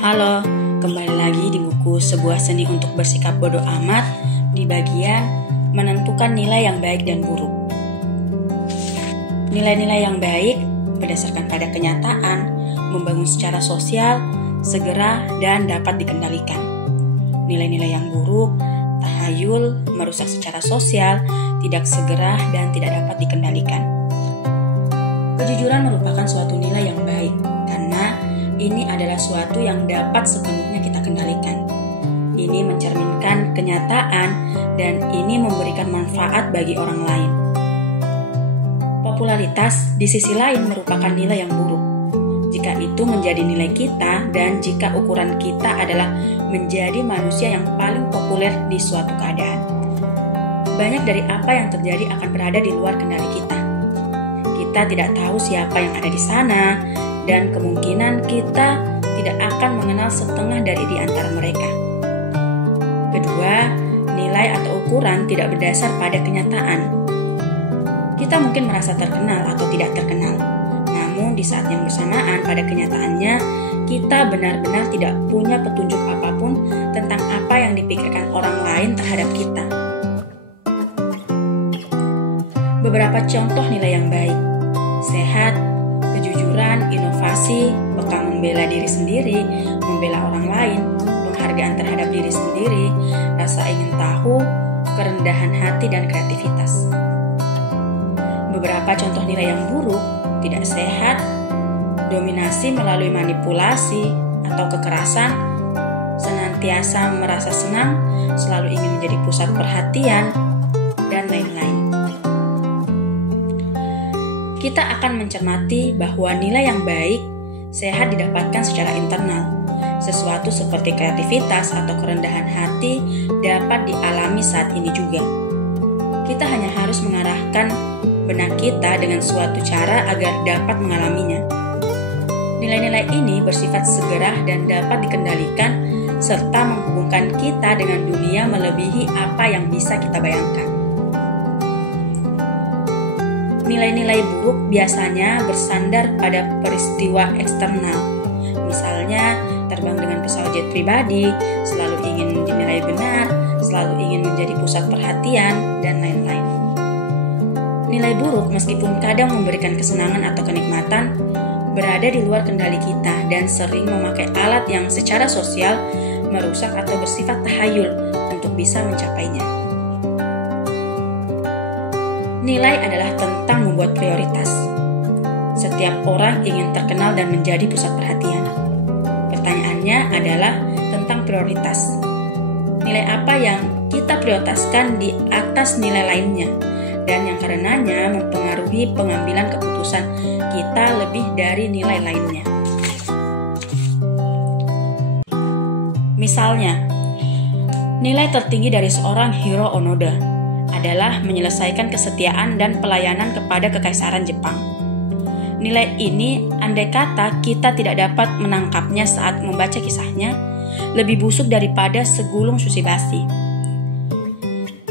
Halo, kembali lagi di buku Sebuah Seni untuk Bersikap Bodoh Amat di bagian menentukan nilai yang baik dan buruk. Nilai-nilai yang baik berdasarkan pada kenyataan, membangun secara sosial, segera dan dapat dikendalikan. Nilai-nilai yang buruk, tahayul, merusak secara sosial, tidak segera dan tidak dapat dikendalikan. Kejujuran merupakan suatu nilai yang baik karena ini adalah suatu yang dapat sepenuhnya kita kendalikan. Ini mencerminkan kenyataan dan ini memberikan manfaat bagi orang lain. Popularitas di sisi lain merupakan nilai yang buruk. Jika itu menjadi nilai kita dan jika ukuran kita adalah menjadi manusia yang paling populer di suatu keadaan. Banyak dari apa yang terjadi akan berada di luar kendali kita. Kita tidak tahu siapa yang ada di sana, dan kemungkinan kita tidak akan mengenal setengah dari di antara mereka. Kedua, nilai atau ukuran tidak berdasar pada kenyataan. Kita mungkin merasa terkenal atau tidak terkenal, namun di saat yang bersamaan pada kenyataannya, kita benar-benar tidak punya petunjuk apapun tentang apa yang dipikirkan orang lain terhadap kita. Beberapa contoh nilai yang baik: sehat, kejujuran, inovasi, peka membela diri sendiri, membela orang lain, penghargaan terhadap diri sendiri, rasa ingin tahu, kerendahan hati, dan kreativitas. Beberapa contoh nilai yang buruk: tidak sehat, dominasi melalui manipulasi atau kekerasan, senantiasa merasa senang, selalu ingin menjadi pusat perhatian, dan lain-lain. Kita akan mencermati bahwa nilai yang baik, sehat didapatkan secara internal. Sesuatu seperti kreativitas atau kerendahan hati dapat dialami saat ini juga. Kita hanya harus mengarahkan benak kita dengan suatu cara agar dapat mengalaminya. Nilai-nilai ini bersifat segera dan dapat dikendalikan serta menghubungkan kita dengan dunia melebihi apa yang bisa kita bayangkan. Nilai-nilai buruk biasanya bersandar pada peristiwa eksternal. Misalnya, terbang dengan pesawat jet pribadi, selalu ingin dinilai benar, selalu ingin menjadi pusat perhatian, dan lain-lain. Nilai buruk meskipun kadang memberikan kesenangan atau kenikmatan, berada di luar kendali kita dan sering memakai alat yang secara sosial merusak atau bersifat tahayul untuk bisa mencapainya. Nilai adalah tentang membuat prioritas. Setiap orang ingin terkenal dan menjadi pusat perhatian. Pertanyaannya adalah tentang prioritas. Nilai apa yang kita prioritaskan di atas nilai lainnya, dan yang karenanya mempengaruhi pengambilan keputusan kita lebih dari nilai lainnya. Misalnya, nilai tertinggi dari seorang Hiro Onoda adalah menyelesaikan kesetiaan dan pelayanan kepada Kekaisaran Jepang. Nilai ini, andai kata kita tidak dapat menangkapnya saat membaca kisahnya, lebih busuk daripada segulung sushi basi.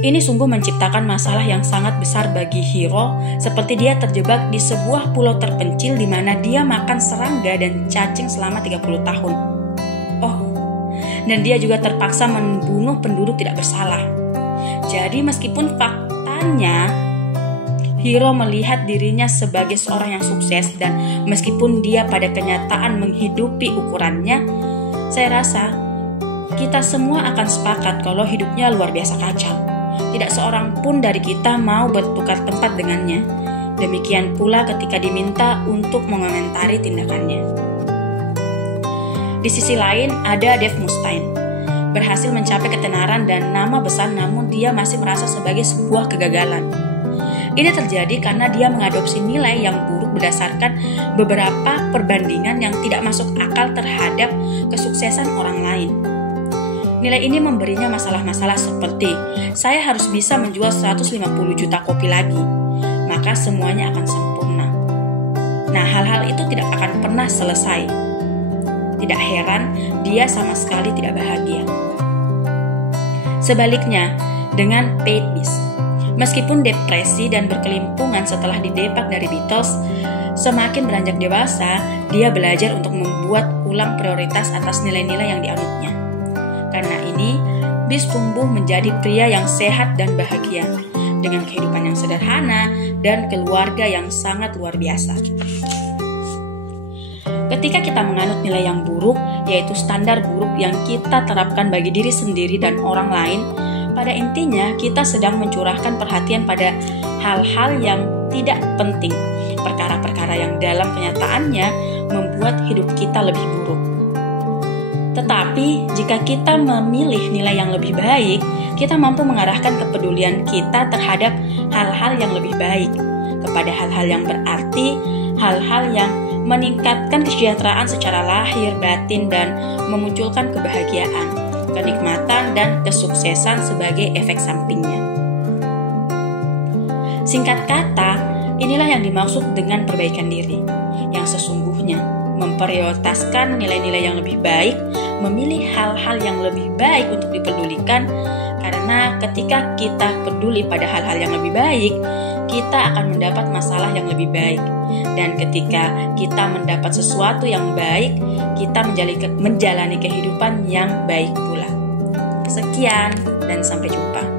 Ini sungguh menciptakan masalah yang sangat besar bagi Hiro, seperti dia terjebak di sebuah pulau terpencil di mana dia makan serangga dan cacing selama 30 tahun. Oh, dan dia juga terpaksa membunuh penduduk tidak bersalah. Jadi meskipun faktanya Hiro melihat dirinya sebagai seorang yang sukses dan meskipun dia pada kenyataan menghidupi ukurannya, saya rasa kita semua akan sepakat kalau hidupnya luar biasa kacau. Tidak seorang pun dari kita mau bertukar tempat dengannya. Demikian pula ketika diminta untuk mengomentari tindakannya. Di sisi lain ada Dave Mustaine. Berhasil mencapai ketenaran dan nama besar, namun dia masih merasa sebagai sebuah kegagalan. Ini terjadi karena dia mengadopsi nilai yang buruk berdasarkan beberapa perbandingan yang tidak masuk akal terhadap kesuksesan orang lain. Nilai ini memberinya masalah-masalah seperti, saya harus bisa menjual 150 juta kopi lagi, maka semuanya akan sempurna. Nah, hal-hal itu tidak akan pernah selesai. Tidak heran, dia sama sekali tidak bahagia. Sebaliknya, dengan Pete Beast, meskipun depresi dan berkelimpungan setelah didepak dari Beatles, semakin beranjak dewasa, dia belajar untuk membuat ulang prioritas atas nilai-nilai yang dianutnya. Karena ini, Bis tumbuh menjadi pria yang sehat dan bahagia, dengan kehidupan yang sederhana dan keluarga yang sangat luar biasa. Ketika kita menganut nilai yang buruk, yaitu standar buruk yang kita terapkan bagi diri sendiri dan orang lain, pada intinya kita sedang mencurahkan perhatian pada hal-hal yang tidak penting, perkara-perkara yang dalam kenyataannya membuat hidup kita lebih buruk. Tetapi, jika kita memilih nilai yang lebih baik, kita mampu mengarahkan kepedulian kita terhadap hal-hal yang lebih baik, kepada hal-hal yang berarti, hal-hal yang meningkatkan kesejahteraan secara lahir, batin, dan memunculkan kebahagiaan, kenikmatan, dan kesuksesan sebagai efek sampingnya. Singkat kata, inilah yang dimaksud dengan perbaikan diri, yang sesungguhnya memprioritaskan nilai-nilai yang lebih baik, memilih hal-hal yang lebih baik untuk dipedulikan, karena ketika kita peduli pada hal-hal yang lebih baik, kita akan mendapat masalah yang lebih baik. Dan ketika kita mendapat sesuatu yang baik, kita menjalani kehidupan yang baik pula. Sekian, dan sampai jumpa.